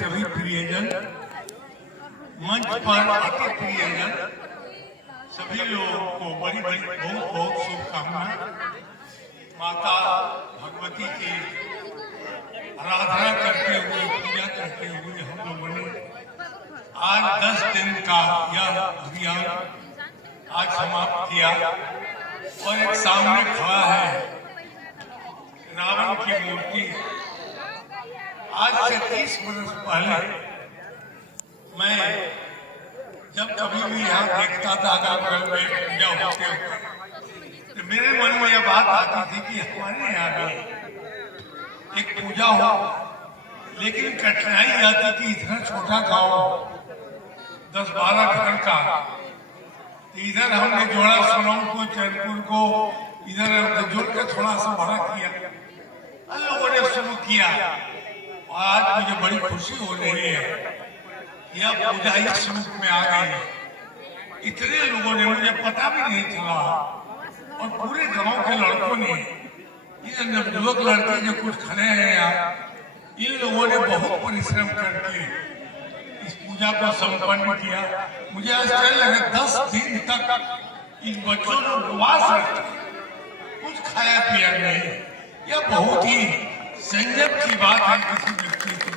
सभी प्रियजन, मंच पर आते प्रियजन, सभी लोगों को बड़ी बड़ी बहुत बहुत शुभकामनाएं। माता भगवती की आराधना करते हुए, पूजा करते हुए हम लोगों ने आज 10 दिन का यह अभियान आज समाप्त किया। और एक सामने खड़ा है रावण की मूर्ति। आज से 30 वर्ष पहले मैं जब कभी भी यहाँ देखता था अगल में पूजा होते हुए, तो मेरे मन में यह बात आती थी कि हमारे यहाँ भी एक पूजा हो, लेकिन कठिनाई आती कि इतना छोटा गांव 10-12 घर का, इधर हमने जोड़ा सोनम को, चैनपुर को, इधर जोड़ के थोड़ा सा बड़ा किया, लोगों ने शुरू किया। और आज मुझे बड़ी खुशी हो रही है, यह पूजा इस रूप में आ गई है। इतने लोगों ने, मुझे पता भी नहीं चला, और पूरे गांव के लड़कों ने, ये नवयुवक लड़के जो कुछ खड़े हैं यहाँ, इन लोगों ने बहुत परिश्रम करके इस पूजा को संपन्न किया। मुझे आश्चर्य लगा, 10 दिन तक इन बच्चों ने उपवास रखा, कुछ खाया पिया नहीं। यह बहुत ही संयम की बात है किसी व्यक्ति की,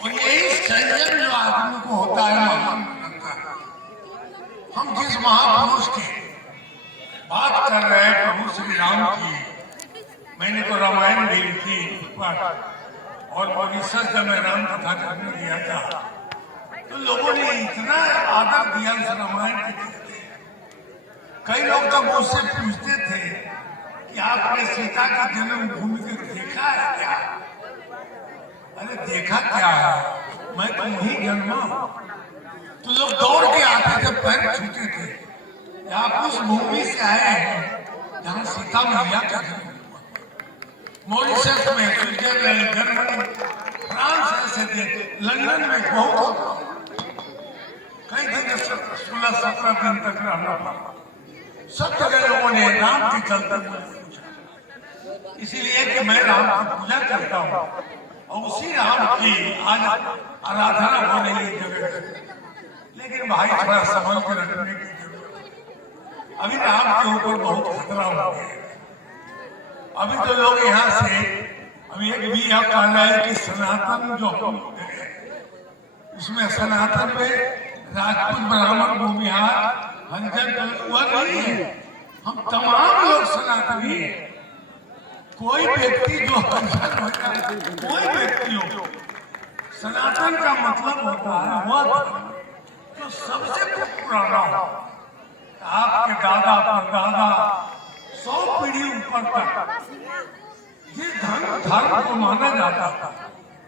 और यही संयम जो आदमी को होता है महान बनता है। हम जिस महापुरुष की बात कर रहे हैं, प्रभु श्री राम की, मैंने तो रामायण भी लिखी पर, और मॉरिशस जब मैं राम कथा करने गया था तो लोगों ने इतना आदर दिया उस रामायण के चलते। कई लोग तो मुझसे पूछते थे कि आपने सीता का जन्मभूमि को देखा है क्या? अरे देखा क्या है, मैं तो वहीं जन्मा। तो लोग दौड़ के आते थे, पैर छूते थे। आप उस भूमि से आए हैं जहाँ सीता मैया का जन्म हुआ। मॉरिशस में, स्विट्जरलैंड, जर्मनी, फ्रांस ऐसे थे, लंदन में बहुत, कई दिन 16-17 दिन तक रहना पड़ा। सब जगह लोगों ने राम के चलते पूछा, इसीलिए कि मैं राम की पूजा करता हूँ, और उसी राम की आज आराधना हो रही है जगह। लेकिन भाई थोड़ा संभल के रखने की जरूरत। अभी राम के ऊपर बहुत खतरा हो गया। अभी तो लोग यहाँ से, अभी एक भी यह कहना है कि सनातन जो हम उसमें सनातन में राजपूत, ब्राह्मण, भूमिहार, हरिजन वह नहीं है। हम तमाम लोग सनातनी हैं। कोई व्यक्ति जो हरिजन होता है, कोई व्यक्ति हो, सनातन का मतलब होता है वह जो सबसे पुराना हो। आपके दादा परदादा 100 पीढ़ी ऊपर तक जिस धर्म को माना जाता था,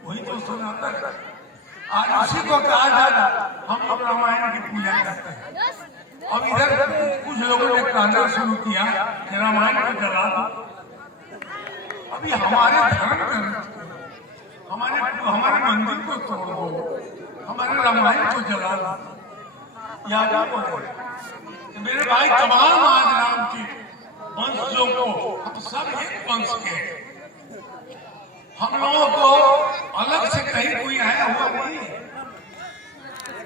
वही तो सनातन है। आज उसी को कहा जाता, हम लोग रामायण की पूजा करते हैं। अब इधर कुछ लोगों ने कहना शुरू किया कि रामायण को जला दो। अभी हमारे धर्म में, हमारे मंदिर को तोड़ दो, हमारे रामायण को जला दो, या तो मेरे भाई तमाम आज राम के वंशजों को, हम सब एक वंश के, हम लोगों को अलग से कहीं कोई आया हुआ नहीं है।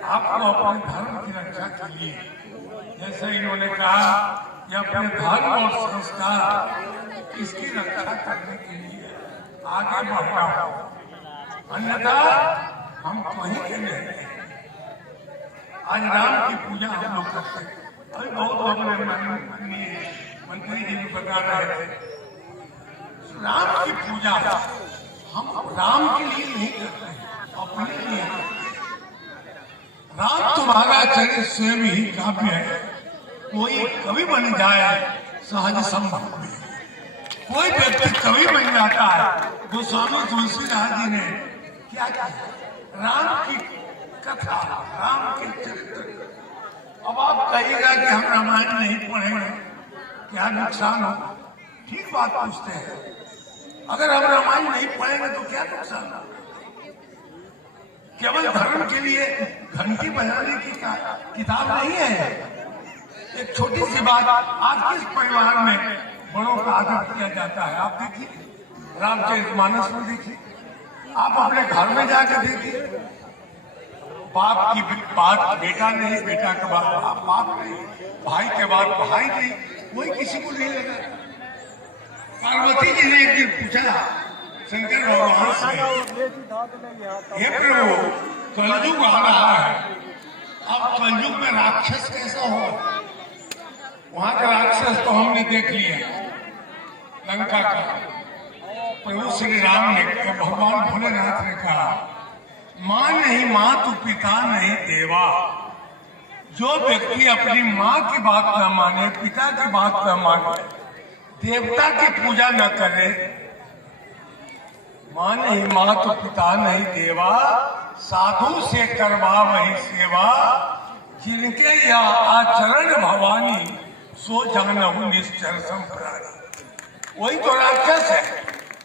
आपको अपने धर्म की रक्षा के लिए, जैसे इन्होंने कहा कि अपने धर्म और संस्कार, इसकी रक्षा करने के लिए आगे बढ़ना हो, अन्यथा हम कहीं के नहीं। आज राम की पूजा हम लोग करते हैं। अभी बहुत मंत्री जी भी बता रहे थे, राम की पूजा हम राम के लिए नहीं करते हैं, अपने लिए करते हैं। राम तुम्हारा चरित्र स्वयं ही काव्य है, कोई कवि बन जाए सहज संभव में। कोई व्यक्ति कवि बन जाता है। गोस्वामी तुलसीदास जी ने क्या किया, राम की कथा, राम के चरित्र। अब आप कहिएगा कि हम रामायण नहीं पढ़ेंगे, क्या नुकसान होगा? ठीक बात पूछते हैं। अगर हम रामायण नहीं पढ़ेंगे तो क्या नुकसान होगा? केवल धर्म के लिए घंटी बजाने की किताब नहीं है। एक छोटी सी बात, आज किस परिवार में बड़ों का आदर किया जाता है? आप देखिए, रामचरितमानस में देखिए, आप अपने घर में जाकर देखिए, बाप की बात बेटा नहीं, बेटा के बाद बाप नहीं, भाई के बाद भाई नहीं, कोई किसी को नहीं लगा। पार्वती जी ने एक दिन पूछा शंकर भगवान से, हे प्रभु कलयुग आ रहा है, अब कलयुग में राक्षस कैसा हो? वहां का राक्षस तो हमने देख लिया, लंका का। प्रभु श्री राम ने, भगवान भोलेनाथ ने कहा, माँ नहीं माँ तू पिता नहीं देवा। जो व्यक्ति अपनी माँ की बात न माने, पिता की बात न माने, देवता की पूजा न करे, माँ नहीं माँ तो पिता नहीं देवा, साधु से करवा वही सेवा, जिनके या आचरण भवानी सो जानहु निश्चर संप्राणी। वही तो राक्षस है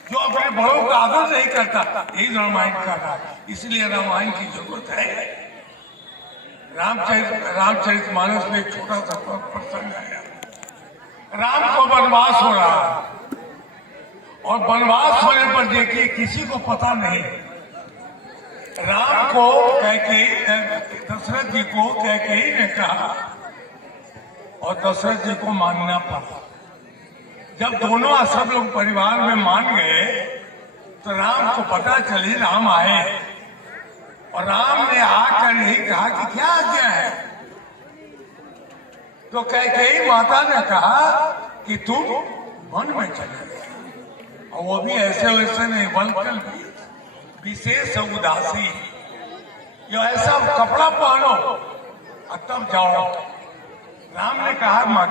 जो अपने बड़ों का आदर नहीं करता। यही रामायण का रहा, इसलिए रामायण की जरूरत है। रामचरितमानस में एक छोटा सा प्रसंग आया। राम को वनवास हो रहा है, और वनवास होने पर देखिए किसी को पता नहीं। राम को दशरथ जी को कैकेयी ने कहा, और दशरथ जी को मानना पड़ा। जब दोनों सब लोग परिवार में मान गए तो राम को पता चली, राम आए और राम ने आकर यही कहा कि क्या आज्ञा है? तो कैकेयी माता ने कहा कि तुम वन में चले गए, और वो भी ऐसे वैसे नहीं, बल्कि भी विशेष उदासी, जो ऐसा कपड़ा पहनो और तब जाओ। राम ने कहा माँ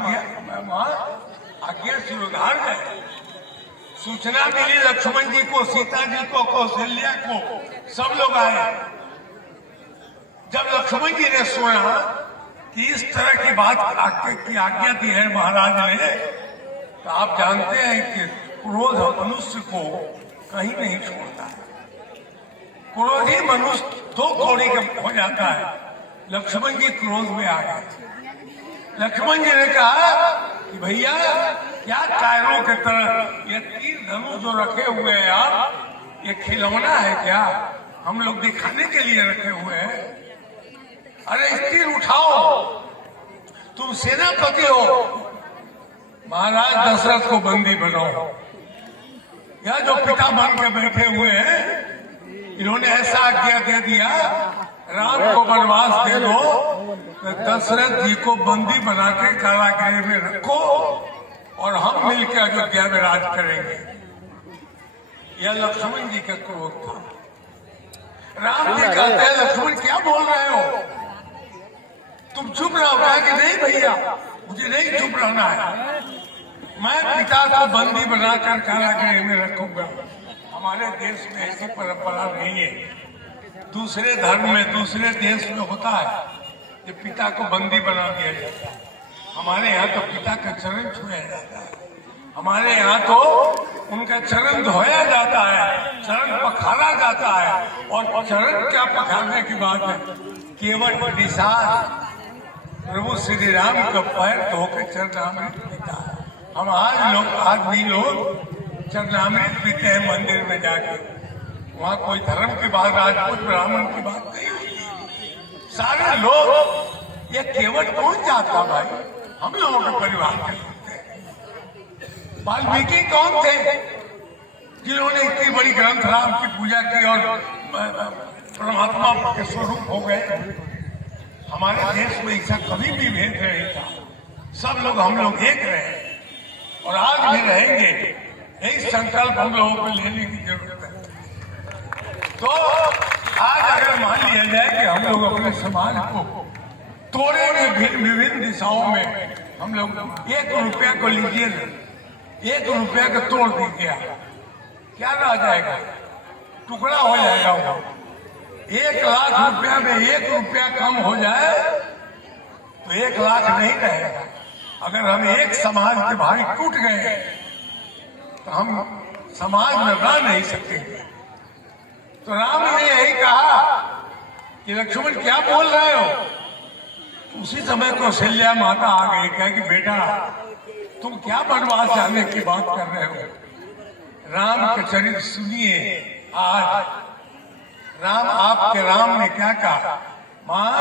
आज्ञा स्वीकार गए। सूचना मिली लक्ष्मण जी को, सीता जी को, कौशल्या को, सब लोग आए। जब लक्ष्मण जी ने सुना कि इस तरह की बात की आज्ञा दी है महाराज ने, तो आप जानते हैं कि क्रोध मनुष्य को कहीं नहीं छोड़ता है। क्रोधी मनुष्य दो कौड़ी का हो जाता है। लक्ष्मण जी क्रोध में आ गए। लक्ष्मण जी ने कहा कि भैया क्या कायरों के तरह ये तीर धनुष जो रखे हुए हैं आप, ये खिलौना है क्या? हम लोग दिखाने के लिए रखे हुए हैं। अरे इस तीर उठाओ, तुम सेनापति हो, महाराज दशरथ को बंदी बनाओ। यह जो पिता बन के बैठे हुए हैं, इन्होंने ऐसा आज्ञा दे दिया, राम को वनवास दे दो, तो दशरथ जी को बंदी बना के कारागृह में रखो, और हम मिलकर अयोध्या में राज करेंगे। यह लक्ष्मण जी का क्रोध था। राम जी कहते हैं, लक्ष्मण क्या बोल रहे हो? तुम चुप रहो। कहा कि नहीं भैया, मुझे नहीं चुप रहना है, मैं पिता को बंदी बनाकर कारागृह में रखूंगा। हमारे देश में ऐसी परंपरा नहीं है। दूसरे धर्म में, दूसरे देश में होता है कि पिता को बंदी बना दिया जाता है। हमारे यहाँ तो पिता का चरण छुआ जाता है। हमारे यहाँ तो उनका चरण धोया जाता है, चरण पखारा जाता है। और चरण क्या पखारने की बात है, केवल निशान प्रभु श्री राम का पैर धोकर चरणामृत पीता है। हम आदमी लोग चरणामृत पीते हैं मंदिर में जाकर। वहाँ कोई धर्म की बात, राजपूत ब्राह्मण की बात नहीं होती। सारे लोग, ये केवट कौन जाता भाई? हम लोगों के परिवार के लोग थे। वाल्मीकि कौन थे जिन्होंने इतनी बड़ी ग्रंथ राम की पूजा की और परमात्मा के स्वरूप हो गए? हमारे देश में ऐसा कभी भी भेद नहीं था। सब लोग, हम लोग एक रहे और आज भी रहेंगे। यही संकल्प हम लोगों को लेने की जरूरत है। तो आज अगर मान लिया जाए कि हम लोग अपने समाज को तोड़ेंगे विभिन्न दिशाओं में, हम लोग 1 रुपया को लीजिए ना, 1 रुपया का तोड़ दीजिए, क्या रह जाएगा? टुकड़ा हो जाएगा वो। 1 लाख रुपया में 1 रुपया कम हो जाए तो 1 लाख नहीं रहेगा। अगर हम एक समाज के भाई टूट गए तो हम समाज में रह नहीं सकेंगे। तो राम ने यही कहा कि लक्ष्मण क्या बोल रहे हो? उसी समय कौशल्या माता आ गई, कहा कि बेटा तुम क्या वनवास जाने की बात कर रहे हो? राम के चरित्र सुनिए। आज राम आपके राम ने क्या कहा, माँ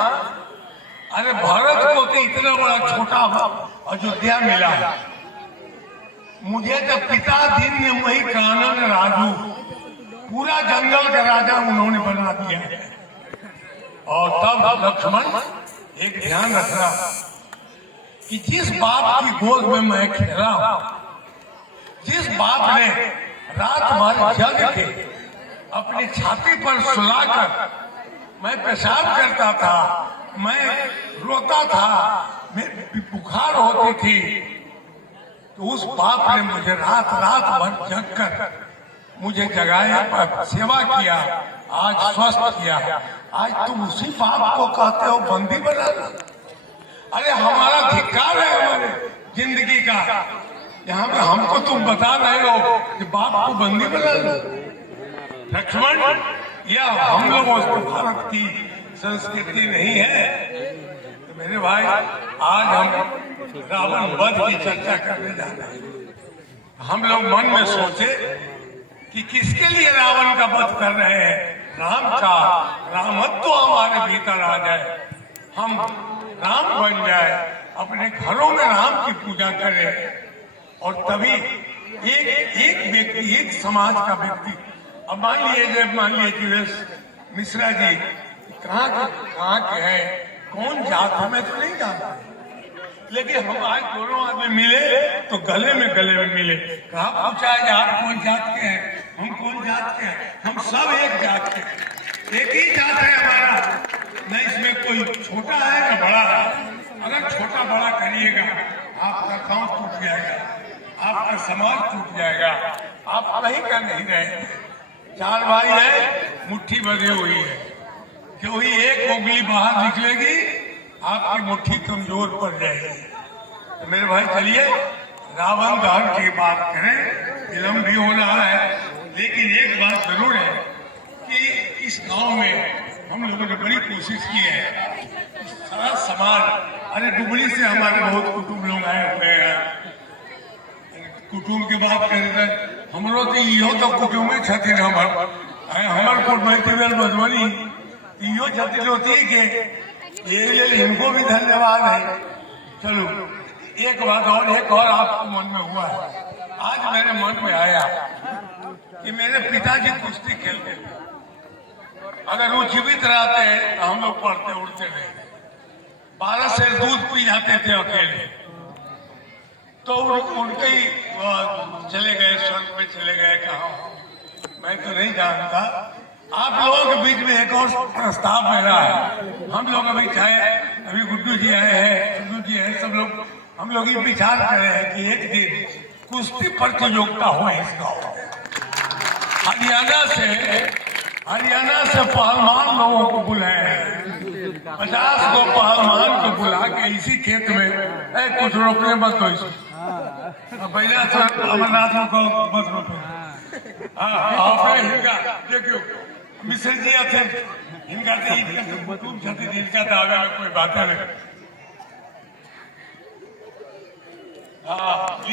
अरे भारत को तो इतना बड़ा छोटा अयोध्या मिला, मुझे तो पिता दिन ने वही कानन राजू, पूरा जंगल का राजा उन्होंने बना दिया है। और तब लक्ष्मण एक ध्यान रखना कि जिस बाप की गोद में मैं खेला हूं, जिस बाप ने रात भर जग के अपनी छाती पर सुलाकर मैं पेशाब करता था, मैं रोता था, मेरी बुखार होती थी, तो उस बाप ने मुझे रात रात भर जग कर मुझे जगाया, सेवा किया, आज स्वस्थ किया। आज तुम उसी बाप को कहते हो बंदी बनाना? अरे हमारा धिक्कार है हमारे जिंदगी का, यहाँ पे हमको तुम बता रहे हो कि बाप को बंदी बना लो। लक्ष्मण, यह हम लोगों को भारत की संस्कृति नहीं है। तो मेरे भाई, आज हम रावण वध की चर्चा करने जा रहे हैं। हम लोग मन में सोचे कि किसके लिए रावण का वध कर रहे हैं? राम का रामत्व हमारे भीतर आ जाए, हम राम बन जाए, अपने घरों में राम की पूजा करें, और तभी एक व्यक्ति, एक समाज का व्यक्ति, अब मान लीजिए मिश्रा जी कहाँ के हैं, कौन जात है मैं तो नहीं जानता, लेकिन हम आज दोनों आदमी मिले तो गले में मिले। कहा पूछा है आप कौन जात के हैं, हम कौन जात के हैं? हम सब एक जात के हैं, एक ही जात है हमारा, न इसमें कोई छोटा है न बड़ा है। अगर छोटा बड़ा करिएगा आपका गांव टूट जाएगा, आपका समाज टूट जाएगा, आप कहीं का नहीं रहेंगे। चार भाई है, मुट्ठी बंधी हुई है, कि वही एक उंगली बाहर निकलेगी आपकी मुट्ठी कमजोर पड़ जाएगी। तो मेरे भाई चलिए रावण दहन की बात करें, विलम्ब भी हो रहा है, लेकिन एक बात जरूर है कि इस गांव में हम लोगों ने बड़ी कोशिश की है, सारा समाज, अरे डुबरी से हमारे बहुत कुटुंब लोग आए हुए हैं, कुटुंब की बात करें हमरो तो इहो तो कुटुंब छथिन, हमार कोट मधुबनी इहो छथिन होती के ये इनको भी धन्यवाद है। चलो एक बात और आपको मन में हुआ है, आज मेरे मन में आया कि मेरे पिताजी कुश्ती खेलते थे, अगर वो जीवित रहते तो हम लोग पढ़ते उड़ते नहीं, 12 से दूध पी जाते थे अकेले, तो उनके ही चले गए, स्वर्ग में चले गए, कहा मैं तो नहीं जानता। आप लोगों के बीच में एक और प्रस्ताव मेरा है, हम लोग अभी चाहे अभी गुड्डू जी आए हैं, गुड्डू जी हैं, सब लोग हम लोग ये विचार कर रहे हैं कि एक दिन कुश्ती प्रतियोगिता हो इस गाँव में। हरियाणा से पहलवान लोगों को बुलाए, 50 को पहलवान को बुला के इसी खेत में कुछ रोकने मत हो, पहले अमरनाथ को मत रोको। देखियो मिश्र जी थे, इनका तुम छती इनका दावे में कोई बात नहीं।